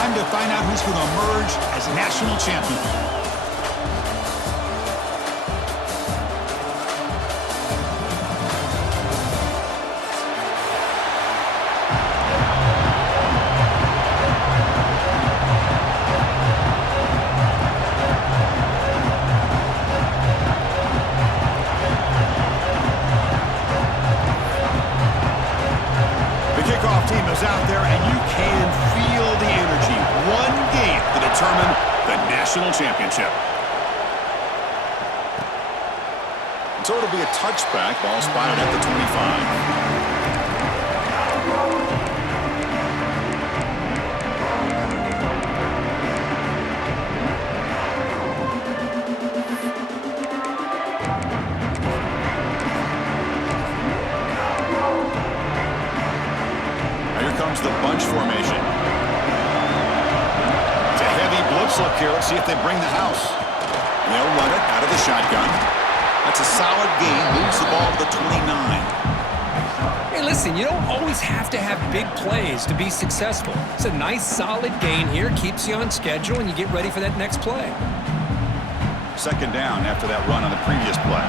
time to find out who's going to emerge as national champion. Team is out there, and you can feel the energy. One game to determine the national championship. And so it'll be a touchback. Ball spotted at the 25. Comes the bunch formation. It's a heavy blitz look here. Let's see if they bring the house. They'll run it out of the shotgun. That's a solid gain. Moves the ball to the 29. Hey, listen, you don't always have to have big plays to be successful. It's a nice, solid gain here. Keeps you on schedule, and you get ready for that next play. Second down after that run on the previous play.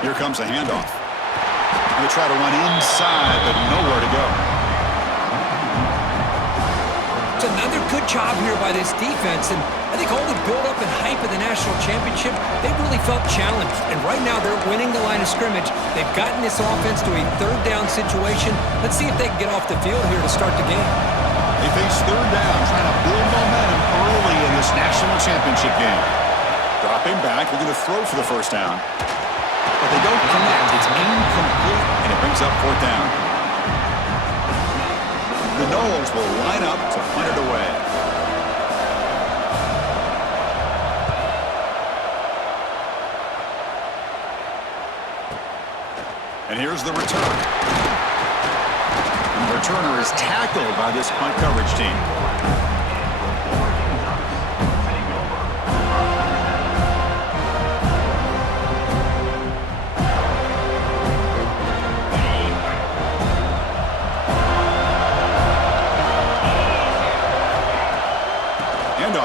Here comes a handoff. They try to run inside, but nowhere to go. It's another good job here by this defense, and I think all the build-up and hype of the national championship, they really felt challenged. And right now, they're winning the line of scrimmage. They've gotten this offense to a third down situation. Let's see if they can get off the field here to start the game. They face third down, trying to build momentum early in this national championship game. Dropping back, looking to throw for the first down. But they don't connect. It's incomplete, and it brings up fourth down. The Noles will line up to punt it away. And here's the return. And the returner is tackled by this punt coverage team.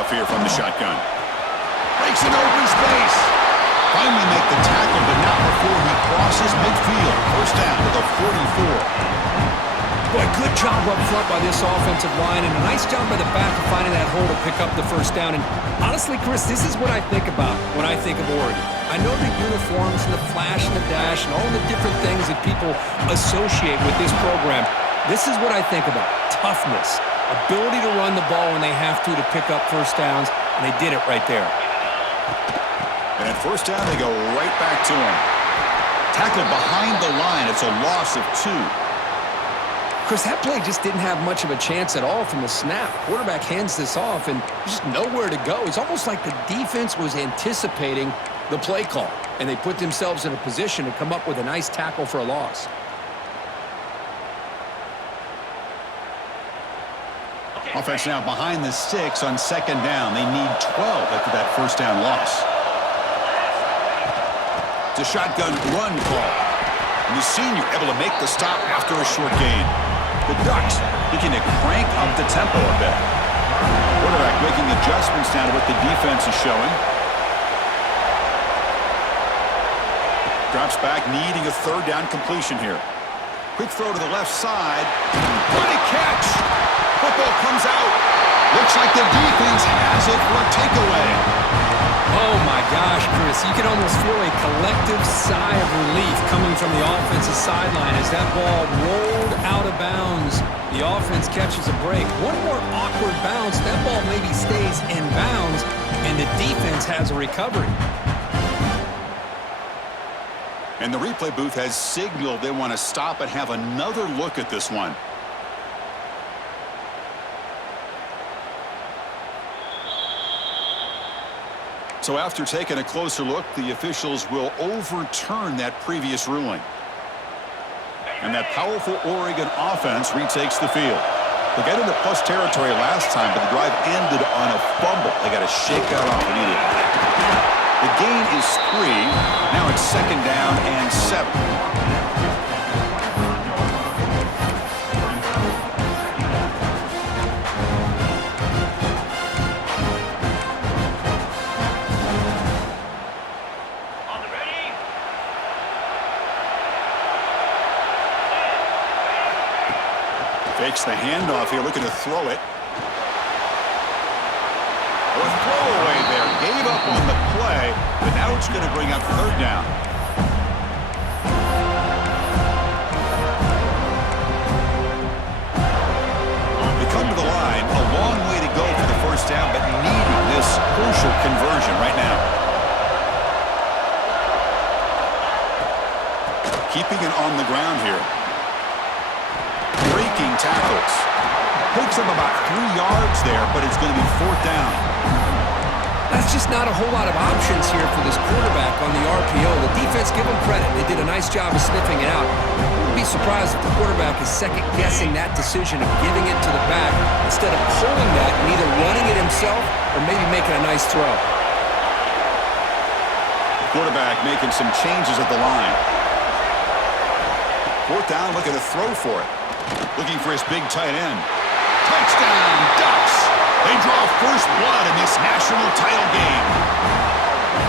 Here from the shotgun. Breaks an open space. Finally make the tackle, but not before he crosses midfield. First down to the 44. Boy, good job up front by this offensive line, and a nice job by the back of finding that hole to pick up the first down. And honestly, Chris, this is what I think about when I think of Oregon. I know the uniforms and the flash and the dash and all the different things that people associate with this program. This is what I think about. Toughness. Ability to run the ball when they have to pick up first downs, and they did it right there. And at first down, they go right back to him. Tackled behind the line. It's a loss of 2. Chris, that play just didn't have much of a chance at all from the snap. Quarterback hands this off, and there's just nowhere to go. It's almost like the defense was anticipating the play call, and they put themselves in a position to come up with a nice tackle for a loss. Offense now behind the 6 on second down. They need 12 after that first down loss. It's a shotgun run call. And the senior able to make the stop after a short gain. The Ducks looking to crank up the tempo a bit. Quarterback making adjustments now to what the defense is showing. Drops back, needing a third down completion here. Quick throw to the left side. What a catch! Football comes out. Looks like the defense has it for a takeaway. Oh, my gosh, Chris. You can almost feel a collective sigh of relief coming from the offensive sideline as that ball rolled out of bounds. The offense catches a break. One more awkward bounce. That ball maybe stays in bounds, and the defense has a recovery. And the replay booth has signaled they want to stop and have another look at this one. So after taking a closer look, the officials will overturn that previous ruling. And that powerful Oregon offense retakes the field. They got into plus territory last time, but the drive ended on a fumble. They got to shake that off immediately. The gain is minus 3. Now it's 2nd down and 7. Fakes the handoff here, looking to throw it. A throwaway there. Gave up on the play, but now it's going to bring up 3rd down. They come to the line. A long way to go for the 1st down, but needing this crucial conversion right now. Keeping it on the ground here. Breaking tackles. Takes him about 3 yards there, but it's going to be 4th down. That's just not a whole lot of options here for this quarterback on the RPO. The defense, give them credit. They did a nice job of sniffing it out. Wouldn't be surprised if the quarterback is second-guessing that decision of giving it to the back instead of pulling that and either running it himself or maybe making a nice throw. Quarterback making some changes at the line. 4th down, looking to throw for it. Looking for his big tight end. Touchdown, Ducks! They draw first blood in this national title game.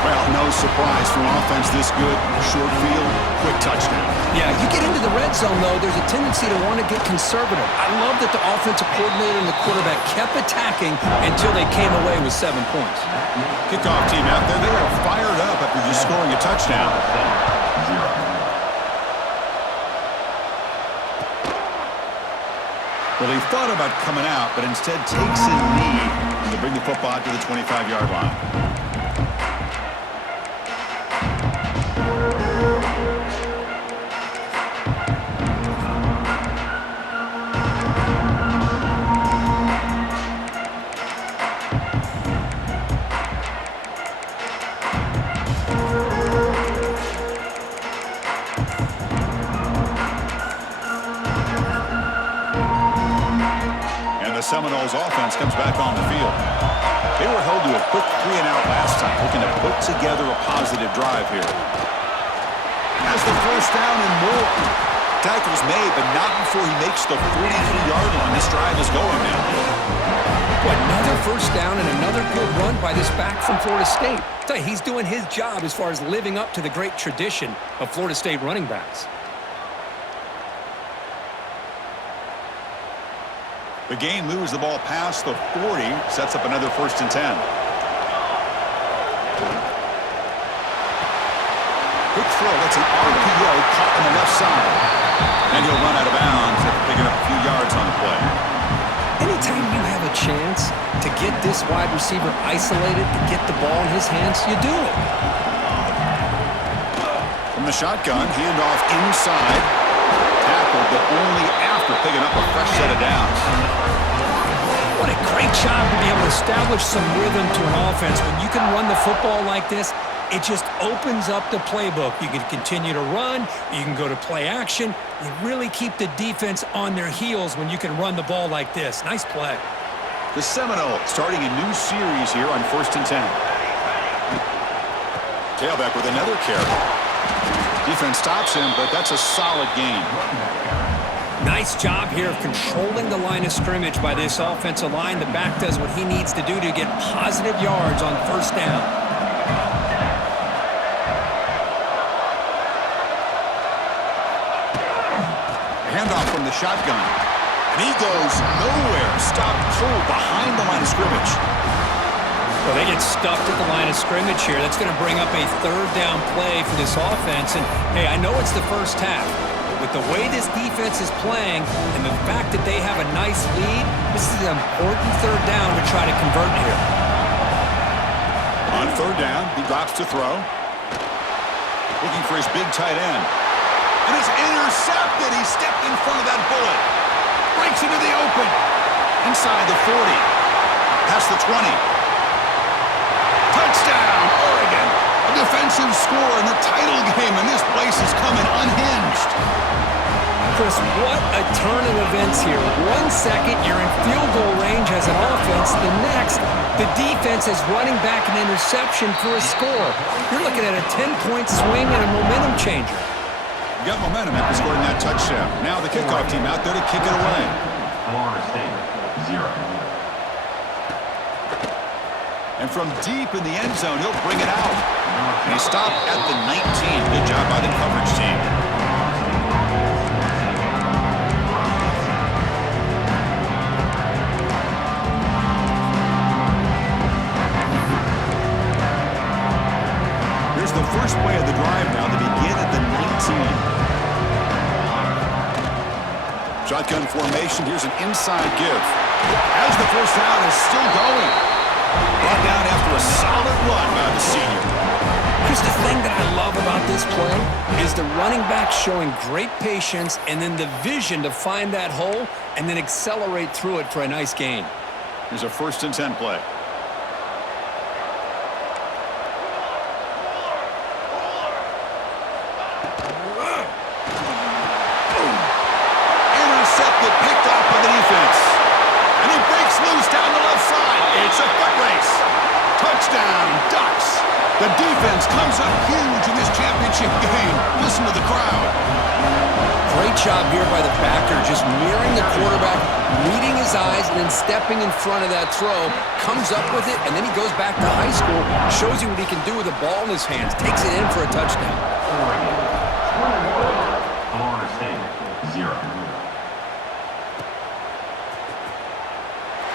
Well, no surprise from offense this good. Short field, quick touchdown. Yeah, you get into the red zone, though, there's a tendency to want to get conservative. I love that the offensive coordinator and the quarterback kept attacking until they came away with 7 points. Kickoff team out there, they are fired up after just scoring a touchdown. Well, he thought about coming out, but instead takes a knee to bring the football to the 25-yard line. Seminoles offense comes back on the field. They were held to a quick 3-and-out last time, looking to put together a positive drive here. Has the 1st down and more. Tackle's made, but not before he makes the 43-yard line. This drive is going now. What, another 1st down and another good run by this back from Florida State. I tell you, he's doing his job as far as living up to the great tradition of Florida State running backs. The game moves the ball past the 40, sets up another 1st and 10. Quick throw, that's an RPO caught on the left side. And he'll run out of bounds after picking up a few yards on the play. Anytime you have a chance to get this wide receiver isolated, to get the ball in his hands, you do it. From the shotgun, handoff inside. Tackled, but only after picking up a fresh set of downs. What a great job to be able to establish some rhythm to an offense. When you can run the football like this, it just opens up the playbook. You can continue to run. You can go to play action. You really keep the defense on their heels when you can run the ball like this. Nice play. The Seminoles starting a new series here on 1st and 10. Tailback with another carry. Defense stops him, but that's a solid gain. Nice job here of controlling the line of scrimmage by this offensive line. The back does what he needs to do to get positive yards on 1st down. Handoff from the shotgun. And he goes nowhere. Stopped cold behind the line of scrimmage. Well, they get stuffed at the line of scrimmage here. That's going to bring up a 3rd down play for this offense. And, hey, I know it's the first half. With the way this defense is playing and the fact that they have a nice lead, this is an important 3rd down to try to convert here. On 3rd down, he drops to throw. Looking for his big tight end. And it's intercepted. He stepped in front of that bullet. Breaks into the open. Inside the 40. Past the 20. Touchdown, Oregon. A defensive score in the title game, and this place is coming unhinged. Chris, what a turn of events here. 1 second, you're in field goal range as an offense. The next, the defense is running back an interception for a score. You're looking at a 10-point swing and a momentum changer. You got momentum after scoring that touchdown. Now the kickoff team out there to kick it away. Florida State, 0. And from deep in the end zone, he'll bring it out. And he stopped at the 19. Good job by the coverage team. Here's the first play of the drive now to begin at the 19. Shotgun formation. Here's an inside give. As the first down is still going. Brought down after a solid run by the senior. Chris, the thing that I love about this play is the running back showing great patience and then the vision to find that hole and then accelerate through it for a nice gain. Here's a 1st and 10 play. Intercepted, picked off by the defense. And he breaks loose down the left side. It's a foot race. Touchdown, Ducks. The defense comes up huge in this championship game. Listen to the crowd. Great job here by the backer, just mirroring the quarterback, reading his eyes, and then stepping in front of that throw, comes up with it, and then he goes back to high school, shows you what he can do with the ball in his hands, takes it in for a touchdown. Florida State, 0.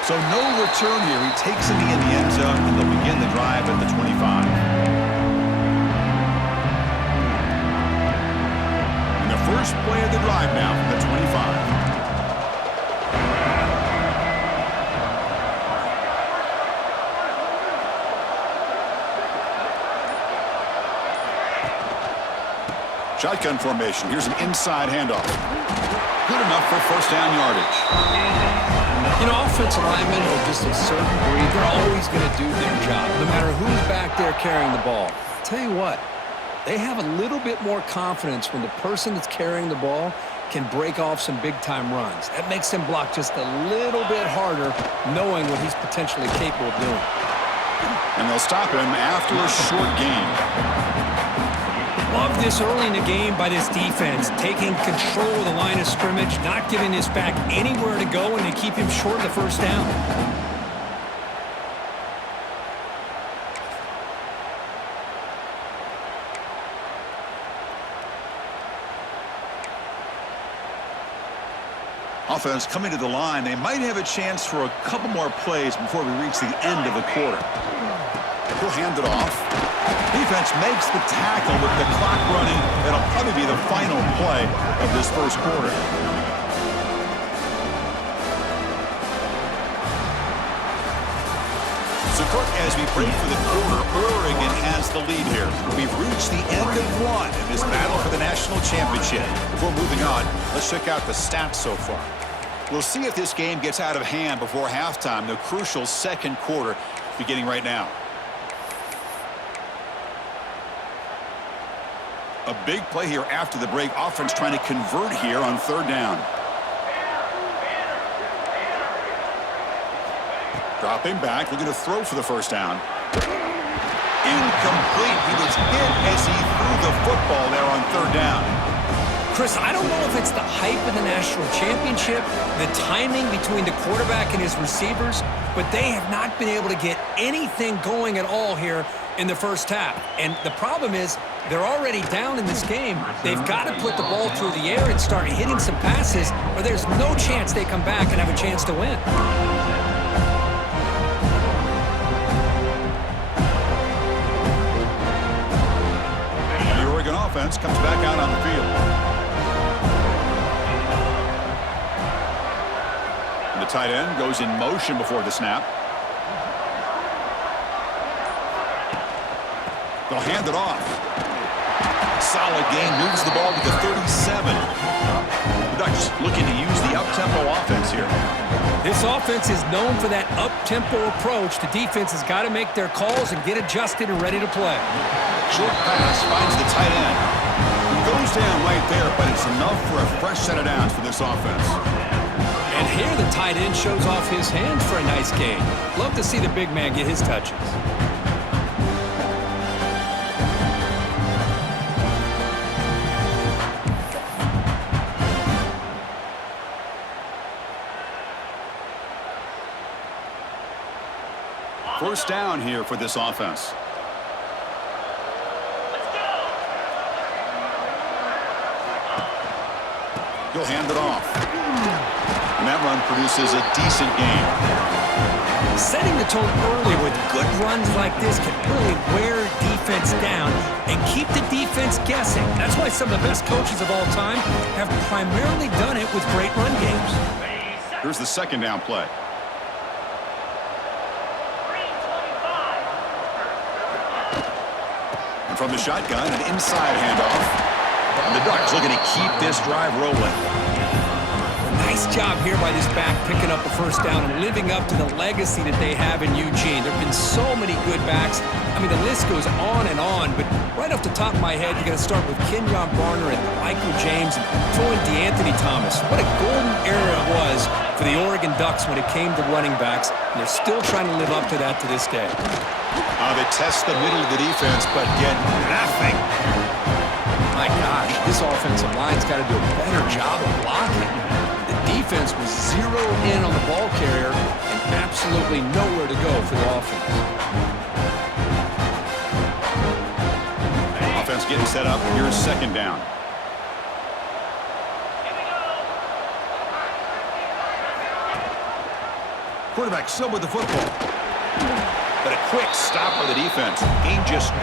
So no return here. He takes it in the end zone, and they'll begin the drive at the 25. And the first play of the drive now from the 25. Shotgun formation. Here's an inside handoff. Good enough for 1st down yardage. You know, offensive linemen are just a certain breed. They're always going to do their job, no matter who's back there carrying the ball. Tell you what, they have a little bit more confidence when the person that's carrying the ball can break off some big-time runs. That makes them block just a little bit harder, knowing what he's potentially capable of doing. And they'll stop him after a short gain. Love this early in the game by this defense, taking control of the line of scrimmage, not giving this back anywhere to go, and to keep him short of the 1st down. Offense coming to the line. They might have a chance for a couple more plays before we reach the end of the quarter. He'll hand it off. Defense makes the tackle with the clock running. It'll probably be the final play of this 1st quarter. So, Kirk, as we break for the quarter, Oregon has the lead here. We've reached the end of one in this battle for the national championship. Before moving on, let's check out the stats so far. We'll see if this game gets out of hand before halftime, the crucial 2nd quarter beginning right now. A big play here after the break. Offense trying to convert here on 3rd down. Dropping back, looking to throw for the 1st down. Incomplete. He was hit as he threw the football there on 3rd down. Chris, I don't know if it's the hype of the national championship, the timing between the quarterback and his receivers, but they have not been able to get anything going at all here in the 1st half. And the problem is they're already down in this game. They've got to put the ball through the air and start hitting some passes, or there's no chance they come back and have a chance to win. The Oregon offense comes back out on the field. And the tight end goes in motion before the snap. They'll hand it off. Solid game, moves the ball to the 37. The Ducks looking to use the up-tempo offense here. This offense is known for that up-tempo approach. The defense has got to make their calls and get adjusted and ready to play. Short pass finds the tight end. goes down right there, but it's enough for a fresh set of downs for this offense. And here the tight end shows off his hands for a nice gain. Love to see the big man get his touches. First down here for this offense. He'll hand it off. And that run produces a decent gain. Setting the tone early with good runs like this can really wear defense down and keep the defense guessing. That's why some of the best coaches of all time have primarily done it with great run games. Here's the second down play. And from the shotgun, an inside handoff. And the Ducks looking to keep this drive rolling. Nice job here by this back picking up the first down and living up to the legacy that they have in Eugene. There have been so many good backs. I mean, the list goes on, but right off the top of my head, you got to start with Kenyon Barner and Michael James and throw in DeAnthony Thomas. What a golden era it was for the Oregon Ducks when it came to running backs, and they're still trying to live up to that to this day. They test the middle of the defense, but get nothing. My gosh, this offensive line's got to do a better job of blocking. The defense was zeroed in on the ball carrier and absolutely nowhere to go for the offense. Offense getting set up. Here's second down. Quarterback still with the football. But a quick stop by the defense. Gain just 2,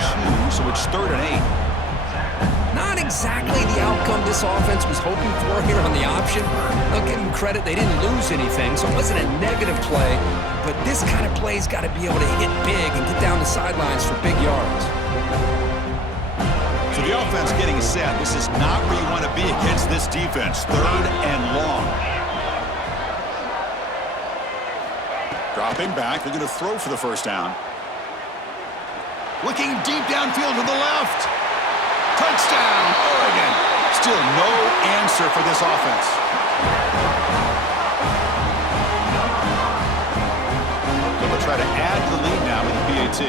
so it's 3rd and 8. Not exactly the outcome this offense was hoping for here on the option. I'll give them credit, they didn't lose anything, so it wasn't a negative play. But this kind of play's got to be able to hit big and get down the sidelines for big yards. So the offense getting set. This is not where you want to be against this defense. 3rd and long. Dropping back. They're going to throw for the first down. Looking deep downfield to the left. Touchdown, Oregon. Still no answer for this offense. So they'll try to add to the lead now with the PAT.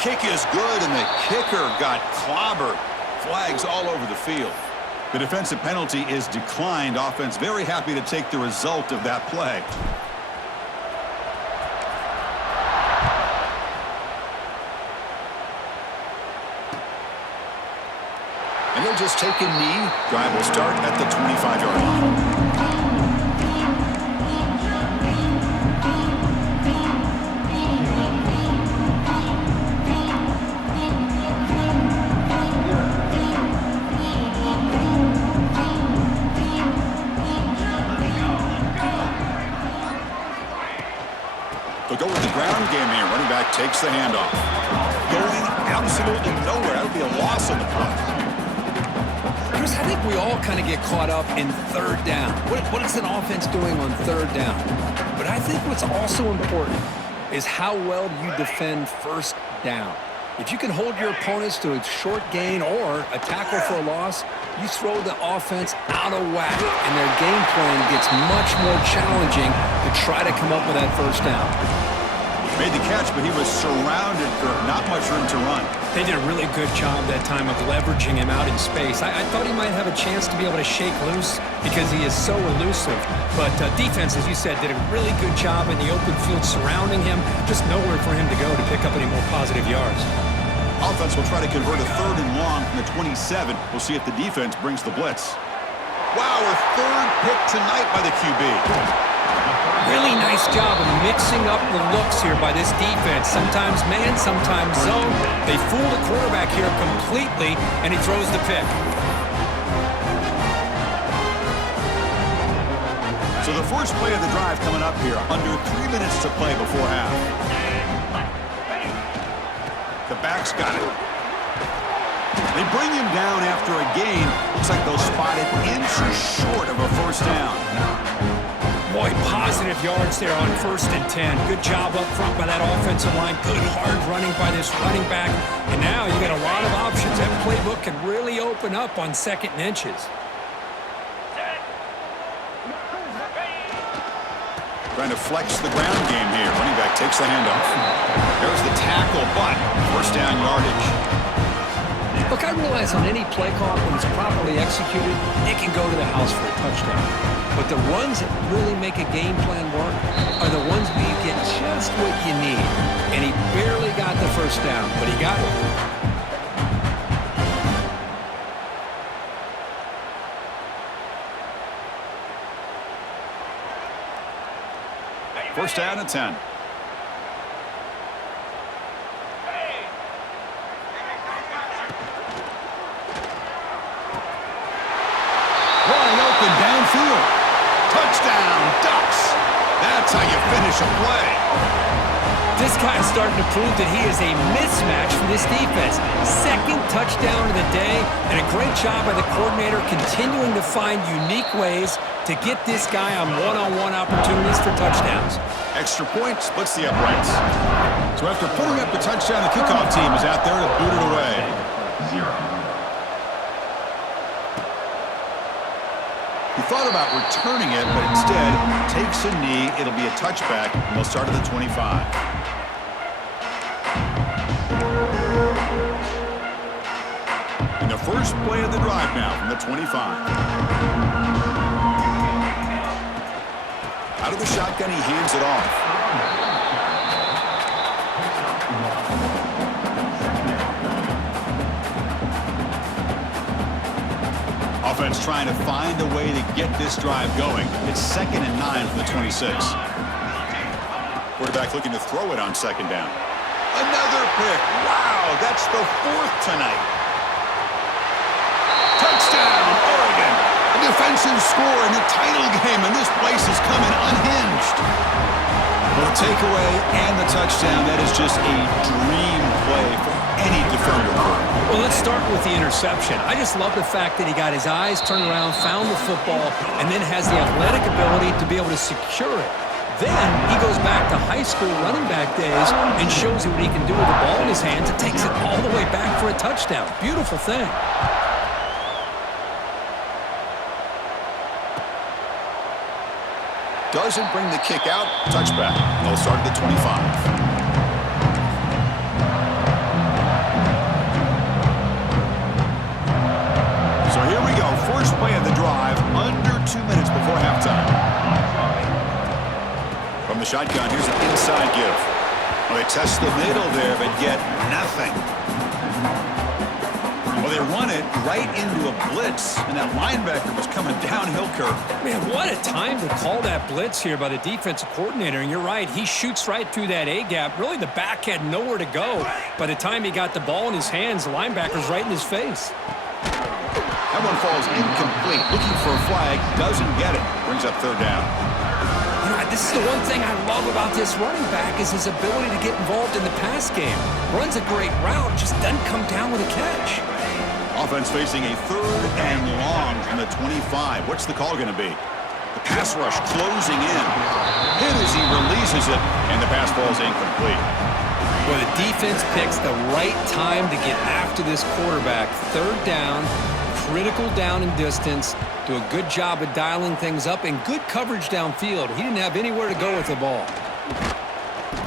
Kick is good, and the kicker got clobbered. Flags all over the field. The defensive penalty is declined. Offense very happy to take the result of that play. And they'll just take a knee. Drive will start at the 25-yard line. They'll go with the ground game here. Running back takes the handoff. Going absolutely nowhere. That'll be a loss on the play. Chris, I think we all kind of get caught up in 3rd down. What is an offense doing on 3rd down? But I think what's also important is how well you defend 1st down. If you can hold your opponents to a short gain or a tackle for a loss, you throw the offense out of whack, and their game plan gets much more challenging to try to come up with that 1st down. Made the catch, but he was surrounded for not much room to run. They did a really good job that time of leveraging him out in space. I thought he might have a chance to be able to shake loose because he is so elusive. But defense, as you said, did a really good job in the open field surrounding him. Just nowhere for him to go to pick up any more positive yards. Offense will try to convert a 3rd and long from the 27. We'll see if the defense brings the blitz. Wow, a 3rd pick tonight by the QB. Really nice job of mixing up the looks here by this defense. Sometimes man, sometimes zone. They fool the quarterback here completely, and he throws the pick. So the first play of the drive coming up here. Under 3 minutes to play before half. The back's got it. They bring him down after a gain. Looks like they'll spot it inches short of a 1st down. Boy, positive yards there on 1st and 10. Good job up front by that offensive line. Good hard running by this running back. And now you got a lot of options. That playbook can really open up on 2nd and inches. Trying to flex the ground game here. Running back takes the handoff. There's the tackle, but 1st down yardage. Look, I realize on any play call, when it's properly executed, it can go to the house for a touchdown. But the ones that really make a game plan work are the ones where you get just what you need. And he barely got the 1st down, but he got it. First down and 10. Wide open downfield. Touchdown, Ducks. That's how you finish a play. This guy's starting to prove that he is a mismatch for this defense. 2nd touchdown of the day, and a great job by the coordinator continuing to find unique ways to get this guy on one-on-one opportunities for touchdowns. Extra point splits the uprights. So after putting up the touchdown, the kickoff team is out there to boot it away. 0. He thought about returning it, but instead takes a knee. It'll be a touchback, and they'll start at the 25. And the first play of the drive now from the 25. Out of the shotgun, he hands it off. Offense trying to find a way to get this drive going. It's 2nd and 9 from the 26. Quarterback looking to throw it on 2nd down. Another pick. Wow, that's the 4th tonight. Touchdown, Oregon. A defensive score in the title game, and this place is coming unhinged. Well, the takeaway and the touchdown, that is just a dream play for any defender. Well, let's start with the interception. I just love the fact that he got his eyes turned around, found the football, and then has the athletic ability to be able to secure it. Then he goes back to high school running back days and shows you what he can do with the ball in his hands and takes it all the way back for a touchdown. Beautiful thing. Doesn't bring the kick out. Touchback. They'll start at the 25. So here we go. First play of the drive. Under 2 minutes before halftime. From the shotgun, here's an inside give. Well, they test the middle there, but get nothing. Well, they run it right into a blitz, and that linebacker was coming downhill curve. Man, what a time to call that blitz here by the defensive coordinator. And you're right, he shoots right through that A-gap. Really, the back had nowhere to go. By the time he got the ball in his hands, the linebacker's right in his face. That one falls incomplete. Looking for a flag, doesn't get it. Brings up 3rd down. You know, this is the one thing I love about this running back is his ability to get involved in the pass game. Runs a great route, just doesn't come down with a catch. Offense facing a 3rd and long from the 25. What's the call going to be? The pass rush closing in. Hit as he releases it, and the pass falls incomplete. Well, the defense picks the right time to get after this quarterback. 3rd down, critical down and distance. Do a good job of dialing things up and good coverage downfield. He didn't have anywhere to go with the ball.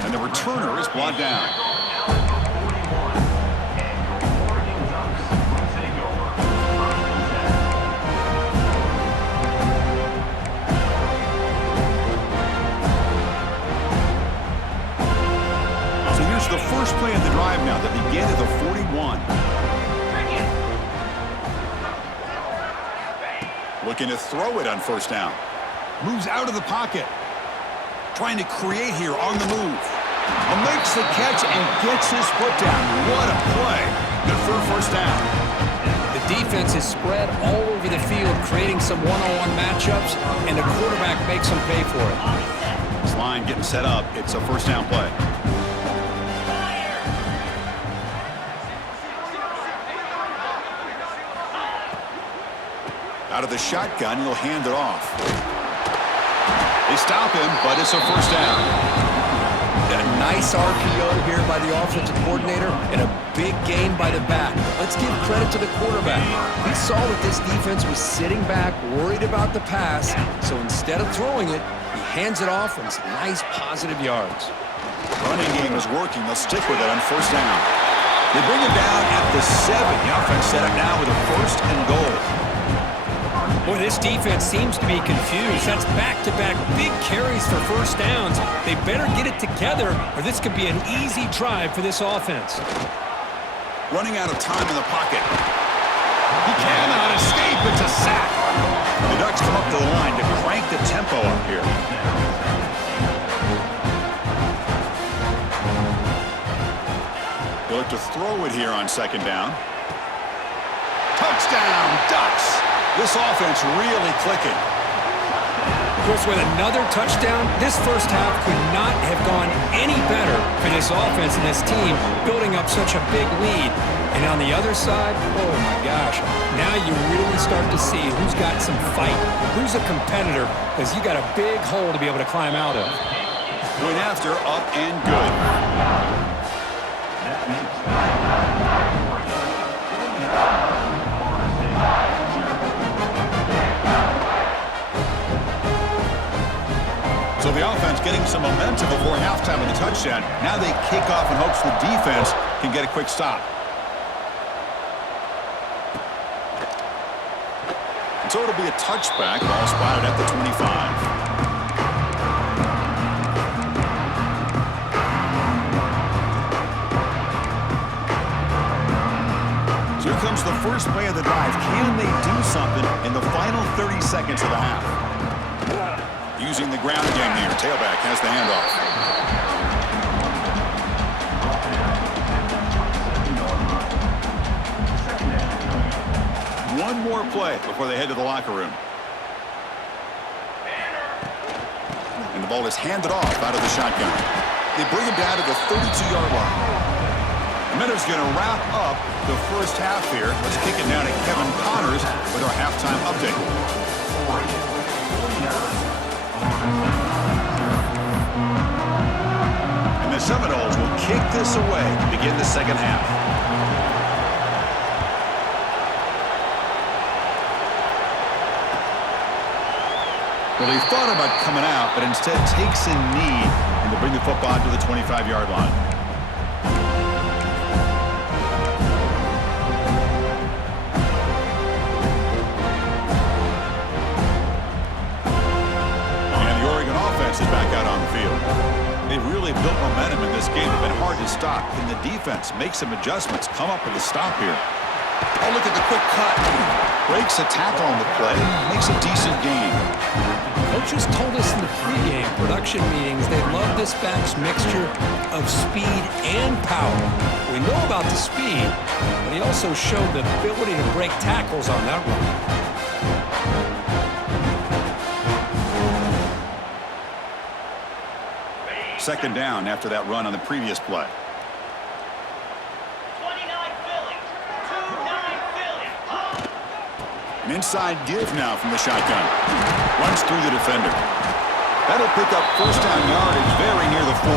And the returner is brought down. So here's the first play of the drive now that began at the 41. Looking to throw it on 1st down. Moves out of the pocket. Trying to create here on the move. And makes the catch and gets his foot down. What a play. Good for a 1st down. The defense is spread all over the field, creating some one-on-one matchups, and the quarterback makes them pay for it. This line getting set up. It's a 1st down play. Out of the shotgun, he'll hand it off. They stop him, but it's a first down. A nice RPO here by the offensive coordinator and a big gain by the back. Let's give credit to the quarterback. He saw that this defense was sitting back, worried about the pass, so instead of throwing it, he hands it off and some nice positive yards. Running game is working. They'll stick with it on first down. They bring him down at the 7. The offense set up now with a first and goal. Boy, this defense seems to be confused. That's back-to-back big carries for first downs. They better get it together, or this could be an easy drive for this offense. Running out of time in the pocket. He cannot escape. It's a sack. The Ducks come up to the line to crank the tempo up here. They look to throw it here on second down. Touchdown, Ducks! This offense really clicking. Of course, with another touchdown, this first half could not have gone any better for this offense and this team, building up such a big lead. And on the other side, oh my gosh, now you really start to see who's got some fight, who's a competitor, because you got a big hole to be able to climb out of. Point after, up and good. So the offense getting some momentum before halftime with the touchdown. Now they kick off in hopes the defense can get a quick stop. And so it'll be a touchback, ball spotted at the 25. So here comes the first play of the drive. Can they do something in the final 30 seconds of the half? Using the ground game here. Tailback has the handoff. One more play before they head to the locker room. And the ball is handed off out of the shotgun. They bring him down to the 32-yard line. The Miners going to wrap up the first half here. Let's kick it down to Kevin Connors with our halftime update. And the Seminoles will kick this away to begin the second half. Well, he thought about coming out, but instead takes a knee and to bring the football to the 25-yard line. Is back out on the field. They've really built momentum in this game. It's been hard to stop. Can the defense make some adjustments? Come up with a stop here. Oh, look at the quick cut. Breaks a tackle on the play. Makes a decent gain. Coaches told us in the pregame production meetings they love this back's mixture of speed and power. We know about the speed, but he also showed the ability to break tackles on that run. Second down after that run on the previous play. 29 Philly. 2-9 Philly. An inside give now from the shotgun. Runs through the defender. That'll pick up first down yardage very near the 40.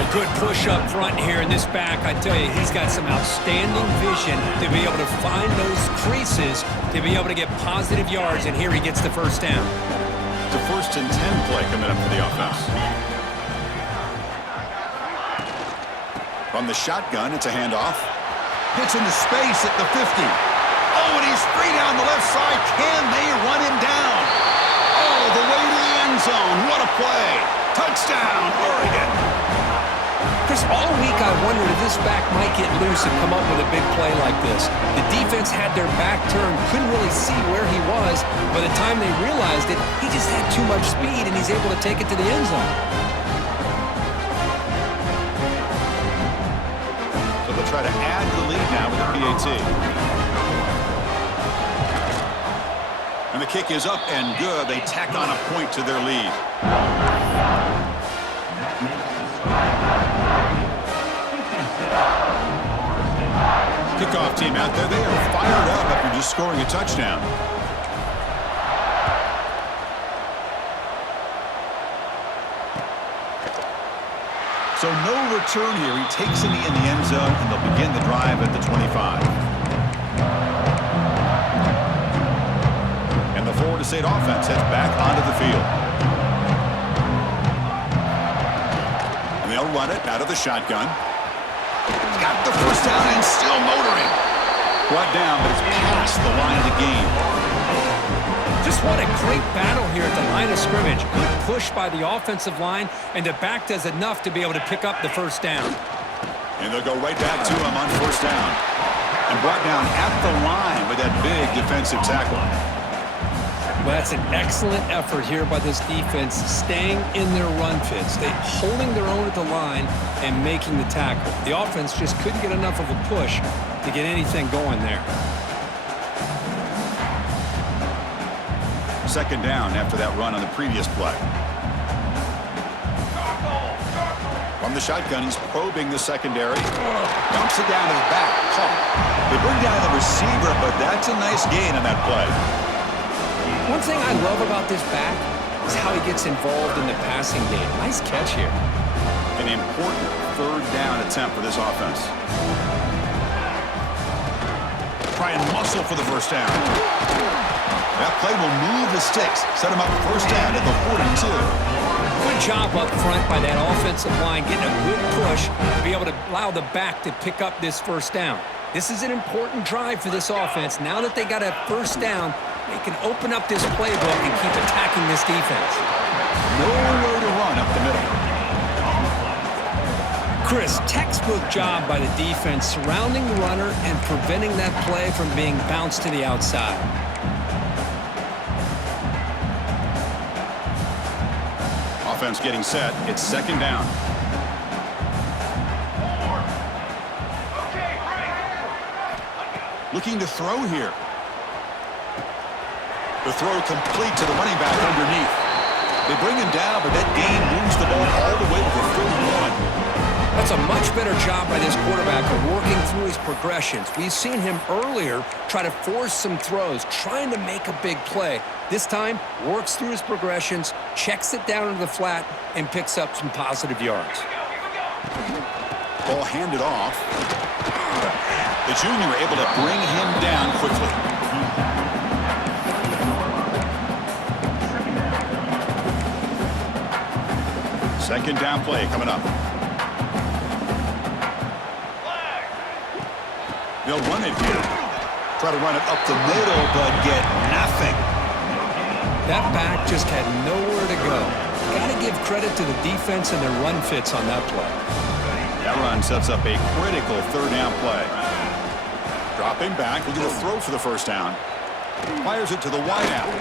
A good push up front here in this back. I tell you, he's got some outstanding vision to be able to find those creases, to be able to get positive yards, and here he gets the first down. The first and 10 play coming up for the offense. From the shotgun, it's a handoff. Hits into space at the 50. Oh, and he's free down the left side. Can they run him down? Oh, the way to the end zone. What a play. Touchdown, Oregon. Chris, all week I wondered if this back might get loose and come up with a big play like this. The defense had their back turned, couldn't really see where he was. By the time they realized it, he just had too much speed, and he's able to take it to the end zone. So they'll try to add to the lead now with the PAT. And the kick is up and good. They tack on a point to their lead. Kickoff team out there. They are fired up after just scoring a touchdown. So no return here. He takes a knee in the end zone, and they'll begin the drive at the 25. And the Florida State offense heads back onto the field. And they'll run it out of the shotgun. Got the first down and still motoring. Brought down, but it's past the line of the game. Just what a great battle here at the line of scrimmage. Good push by the offensive line, and the back does enough to be able to pick up the first down. And they'll go right back to him on first down. And brought down at the line with that big defensive tackle. Well, that's an excellent effort here by this defense, staying in their run fits. They holding their own at the line and making the tackle. The offense just couldn't get enough of a push to get anything going there. Second down after that run on the previous play. From the shotgun, he's probing the secondary. Dumps it down to the back. They bring down the receiver, but that's a nice gain on that play. One thing I love about this back is how he gets involved in the passing game. Nice catch here. An important third down attempt for this offense. Try and muscle for the first down. That play will move the sticks. Set him up first down at the 42. Good job up front by that offensive line, getting a good push to be able to allow the back to pick up this first down. This is an important drive for this offense. Now that they got a first down, they can open up this playbook and keep attacking this defense. Nowhere to run up the middle. Chris, textbook job by the defense surrounding the runner and preventing that play from being bounced to the outside. Offense getting set. It's second down. Looking to throw here. The throw complete to the running back underneath. They bring him down, but that gain moves the ball all the way to the 31. That's a much better job by this quarterback of working through his progressions. We've seen him earlier try to force some throws, trying to make a big play. This time, works through his progressions, checks it down into the flat, and picks up some positive yards. Ball handed off. The junior able to bring him down quickly. Second down play coming up. They'll run it here. Try to run it up the middle, but get nothing. That back just had nowhere to go. Got to give credit to the defense and their run fits on that play. That run sets up a critical third down play. Dropping back, looking to throw for the first down. Fires it to the wideout.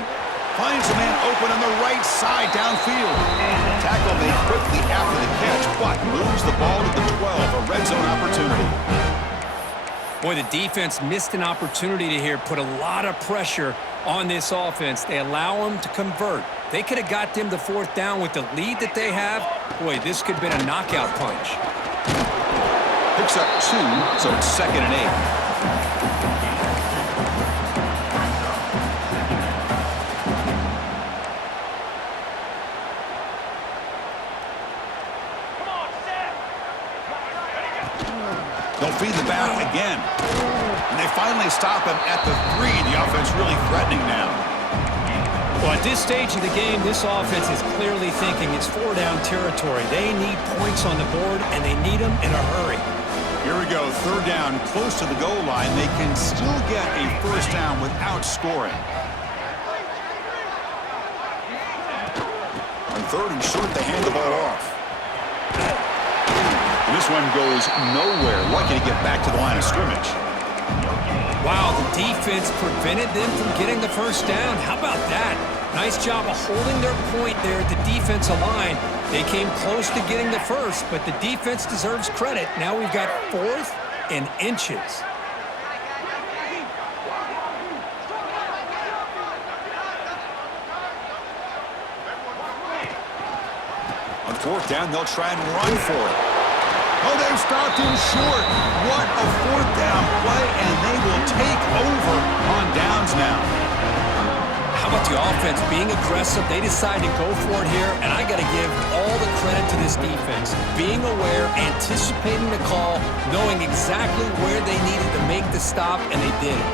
Finds a man open on the right side downfield. Tackle made quickly after the catch, but moves the ball to the 12, a red zone opportunity. Boy, the defense missed an opportunity to here, put a lot of pressure on this offense. They allow them to convert. They could have got them the fourth down with the lead that they have. Boy, this could have been a knockout punch. Picks up 2, so it's second and 8. They'll feed the back again. And they finally stop him at the 3. The offense really threatening now. Well, at this stage of the game, this offense is clearly thinking it's 4-down territory. They need points on the board, and they need them in a hurry. Here we go, third down, close to the goal line. They can still get a first down without scoring. On third and short, they hand the ball off. And this one goes nowhere. Lucky to get back to the line of scrimmage. Wow, the defense prevented them from getting the first down. How about that? Nice job of holding their point there at the defensive line. They came close to getting the first, but the defense deserves credit. Now we've got 4th and inches. On fourth down, they'll try and run for it. Oh, they've stopped him short. What a fourth down play, and they will take over on downs now. How about the offense being aggressive? They decide to go for it here, and I got to give all the credit to this defense. Being aware, anticipating the call, knowing exactly where they needed to make the stop, and they did it.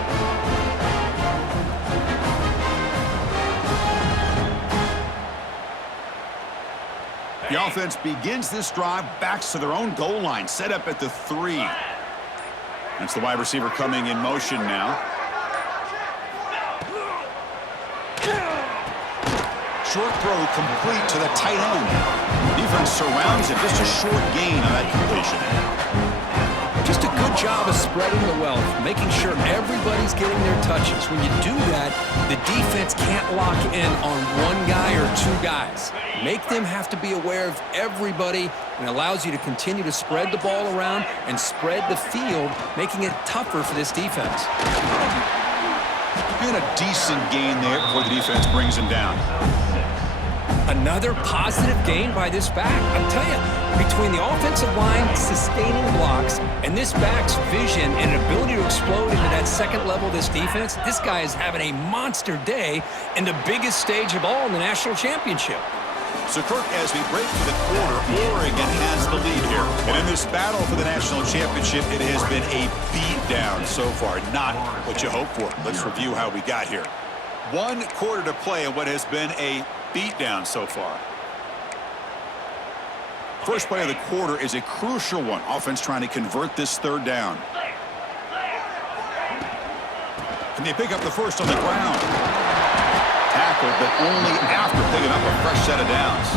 The offense begins this drive, backs to their own goal line, set up at the 3. That's the wide receiver coming in motion now. Short throw complete to the tight end. Defense surrounds it. Just a short gain on that completion. Just a good job of spreading the wealth, making sure everybody's getting their touches. When you do that, the defense can't lock in on one guy or two guys. Make them have to be aware of everybody, and allows you to continue to spread the ball around and spread the field, making it tougher for this defense. And a decent gain there before the defense brings him down. Another positive gain by this back. I'll tell you, between the offensive line sustaining blocks and this back's vision and ability to explode into that second level of this defense, this guy is having a monster day in the biggest stage of all in the national championship. So, Kirk, as we break for the quarter, Oregon has the lead here. And in this battle for the national championship, it has been a beatdown so far. Not what you hope for. Let's review how we got here. 1 quarter to play in what has been a beatdown so far. First play of the quarter is a crucial one. Offense trying to convert this third down. And they pick up the first on the ground. Tackled, but only after picking up a fresh set of downs.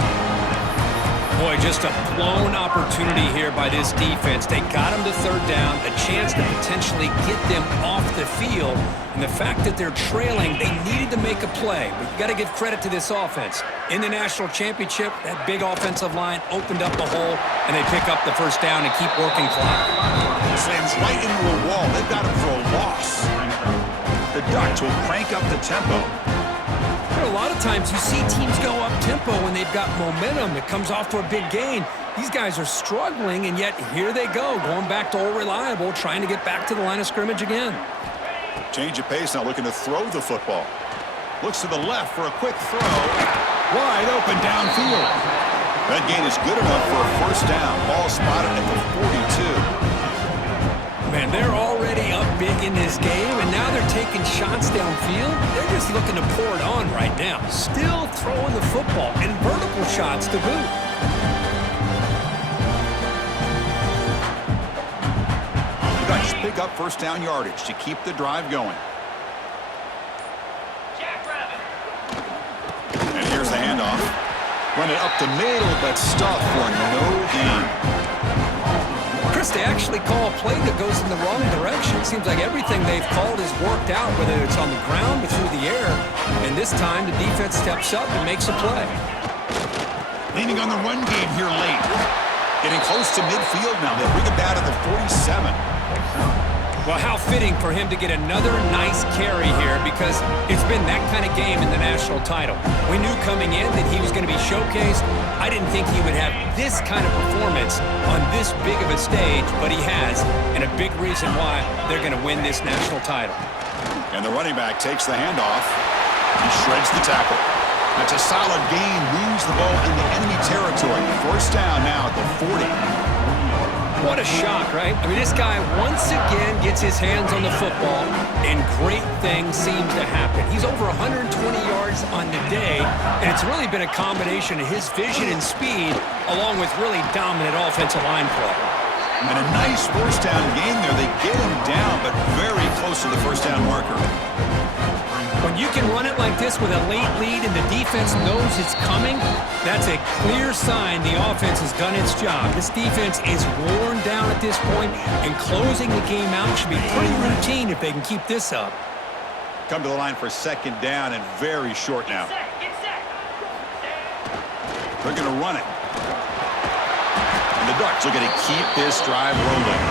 Boy, just a blown opportunity here by this defense. They got him to third down, a chance to potentially get them off the field. And the fact that they're trailing, they needed to make a play. But you got to give credit to this offense. In the national championship, that big offensive line opened up a hole, and they pick up the first down and keep working clock. Slams right into a wall. They've got him for a loss. The Ducks will crank up the tempo. A lot of times you see teams go up-tempo when they've got momentum. It comes off to a big gain. These guys are struggling, and yet here they go, going back to old reliable, trying to get back to the line of scrimmage again. Change of pace now, looking to throw the football. Looks to the left for a quick throw. Wide open downfield. That gain is good enough for a first down. Ball spotted at the 42. Man, they're already up big in this game, and now they're taking shots downfield. They're just looking to pour it on right now. Still throwing the football, and vertical shots to boot. The Ducks pick up first down yardage to keep the drive going. And here's the handoff. Run it up the middle, but stuffed for no gain. They actually call a play that goes in the wrong direction. It seems like everything they've called has worked out, whether it's on the ground or through the air. And this time, the defense steps up and makes a play. Leaning on the run game here late. Getting close to midfield now. They bring it down to the 47. Well, how fitting for him to get another nice carry here, because it's been that kind of game in the national title. We knew coming in that he was going to be showcased. I didn't think he would have this kind of performance on this big of a stage, but he has, and a big reason why they're going to win this national title. And the running back takes the handoff. He shreds the tackle. That's a solid gain. Moves the ball into enemy territory. First down now at the 40. What a shock, right? I mean, this guy once again gets his hands on the football, and great things seem to happen. He's over 120 yards on the day, and it's really been a combination of his vision and speed, along with really dominant offensive line play. And a nice first down gain there. They get him down, but very close to the first down marker. When you can run it like this with a late lead and the defense knows it's coming, that's a clear sign the offense has done its job. This defense is worn down at this point, and closing the game out should be pretty routine if they can keep this up. Come to the line for second down and very short now. They're going to run it. And the Ducks are going to keep this drive rolling.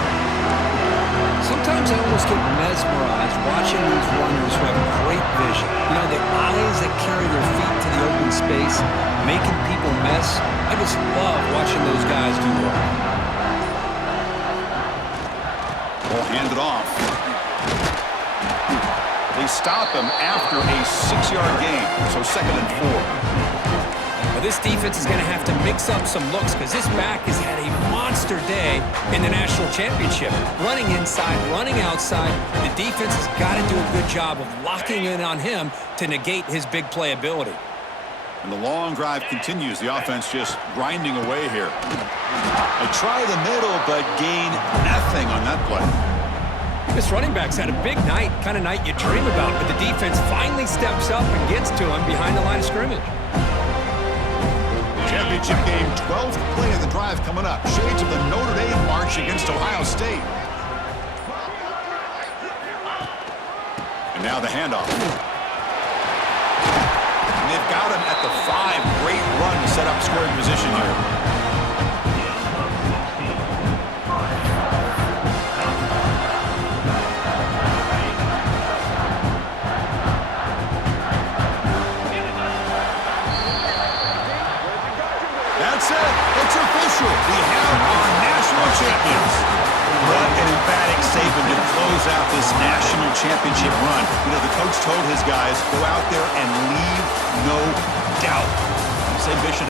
Sometimes I almost get mesmerized watching these runners who have great vision. You know, the eyes that carry their feet to the open space, making people miss. I just love watching those guys do work. Ball handed off. They stop him after a 6-yard gain. So 2nd and 4. Well, this defense is going to have to mix up some looks because this back has had a monster day in the national championship. Running inside, running outside. The defense has got to do a good job of locking in on him to negate his big play ability. And the long drive continues. The offense just grinding away here. They try the middle, but gain nothing on that play. This running back's had a big night, kind of night you dream about, but the defense finally steps up and gets to him behind the line of scrimmage. Championship game, 12th play of the drive coming up. Shades of the Notre Dame march against Ohio State. And now the handoff. And they've got him at the 5. Great run to set up scoring position here. That's it. It's official. We have our national champions. What an emphatic statement to close out this national championship run. You know, the coach told his guys, go out there and leave no doubt. Same mission.